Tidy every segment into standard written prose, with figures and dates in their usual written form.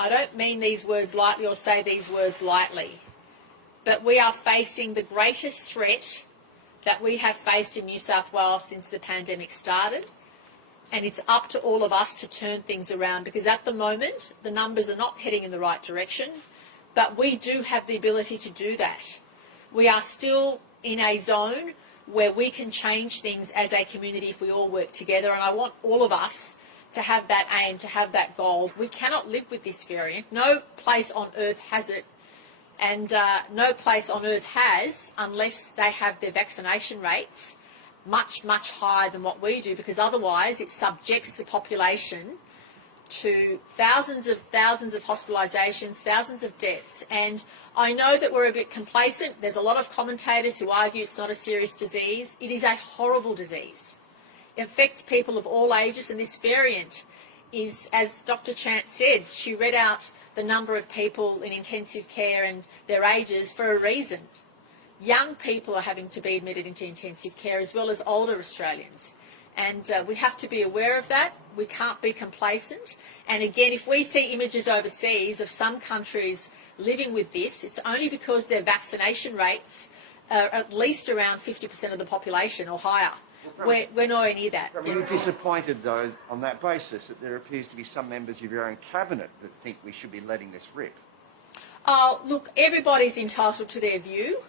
I don't mean these words lightly or say these words lightly, but we are facing the greatest threat that we have faced in New South Wales since the pandemic started. And it's up to all of us to turn things around, because at the moment the numbers are not heading in the right direction, but we do have the ability to do that. We are still in a zone where we can change things as a community if we all work together, and I want all of us to have that aim, to have that goal. We cannot live with this variant. No place on earth has it, and no place on earth has, unless they have their vaccination rates much, much higher than what we do, because otherwise it subjects the population to thousands of hospitalisations, thousands of deaths. And I know that we're a bit complacent. There's a lot of commentators who argue it's not a serious disease. It is a horrible disease. It affects people of all ages, and this variant is, as Dr. Chant said, she read out the number of people in intensive care and their ages for a reason. Young people are having to be admitted into intensive care, as well as older Australians. And we have to be aware of that. We can't be complacent. And again, if we see images overseas of some countries living with this, it's only because their vaccination rates are at least around 50% of the population or higher. We're nowhere near that. Are you disappointed, though, on that basis, that there appears to be some members of your own cabinet that think we should be letting this rip? Look, everybody's entitled to their view.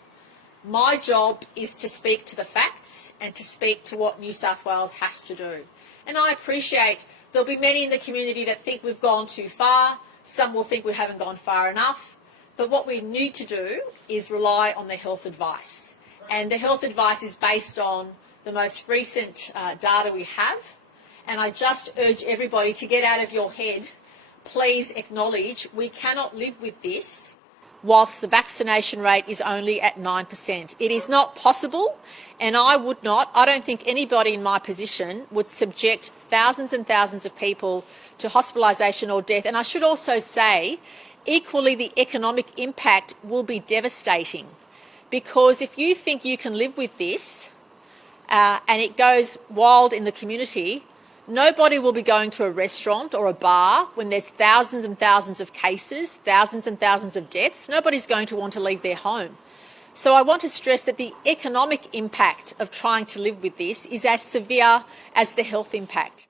My job is to speak to the facts and to speak to what New South Wales has to do. And I appreciate there'll be many in the community that think we've gone too far. Some will think we haven't gone far enough. But what we need to do is rely on the health advice. And the health advice is based on the most recent data we have. And I just urge everybody to get out of your head, please acknowledge we cannot live with this whilst the vaccination rate is only at 9%. It is not possible, and I don't think anybody in my position would subject thousands and thousands of people to hospitalisation or death. And I should also say, equally, the economic impact will be devastating, because if you think you can live with this and it goes wild in the community, nobody will be going to a restaurant or a bar when there's thousands and thousands of cases, thousands and thousands of deaths. Nobody's going to want to leave their home. So I want to stress that the economic impact of trying to live with this is as severe as the health impact.